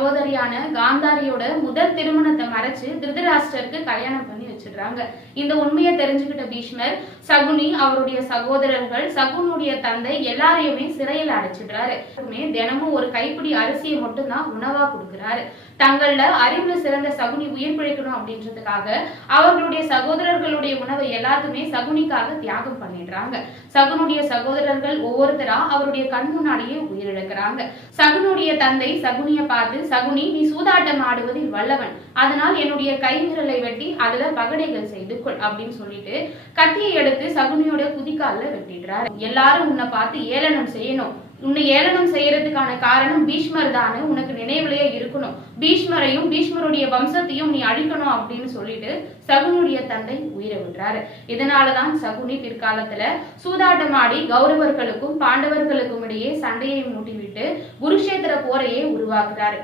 சகோதரியான காந்தாரியோட முதல் திருமணத்தை மறைச்சு திருதராஷ்டருக்கு கல்யாணம் பண்ணி வச்சிடுறாங்க. இந்த உண்மையை தெரிஞ்சுக்கிட்ட பீஷ்மர் சகுனி அவருடைய சகோதரர்கள் சகுனுடைய தந்தை எல்லாரையுமே சிறையில் அடைச்சிடுறாரு. தினமும் ஒரு கைப்பிடி அரிசியை மட்டும்தான் உணவா கொடுக்கிறாரு. தங்கள அறிவுல சிறந்த சகுனி உயிர் பிழைக்கணும் அப்படின்றதுக்காக அவர்களுடைய சகோதரர்களுடைய உணவை எல்லாத்துமே சகுனிக்காக தியாகம் பண்ணிடுறாங்க. சகுனுடைய சகோதரர்கள் ஒவ்வொருத்தரா அவருடைய கண் முன்னாடியே உயிரிழக்கிறாங்க. சகுனுடைய தந்தை சகுனியை பார்த்து சகுனி நீ சூதாட்டம் ஆடுவதில் வல்லவன். அதனால் என்னுடைய கைவிரலை வெட்டி அதுல பகடைகள் செய்து கொள் அப்படின்னு சொல்லிட்டு கத்தியை எடுத்து சகுனியோட குதிக்கால வெட்டிடுறாரு. எல்லாரும் உன்னை பார்த்து ஏளனம் செய்யணும். உன்னை ஏளனம் செய்யறதுக்கான காரணம் பீஷ்மர் தானே உனக்கு நினைவுலயே இருக்கணும். பீஷ்மரையும் பீஷ்மருடைய வம்சத்தையும் நீ அழிக்கணும் அப்படின்னு சொல்லிட்டு சகுனுடைய தந்தை உயிரை விடுறாரு. இதனாலதான் சகுனி பிற்காலத்துல சூதாட்டமாடி கௌரவர்களுக்கும் பாண்டவர்களுக்கும் இடையே சண்டையை மூட்டிவிட்டு குருஷேத்திர போரையே உருவாக்குறாரு.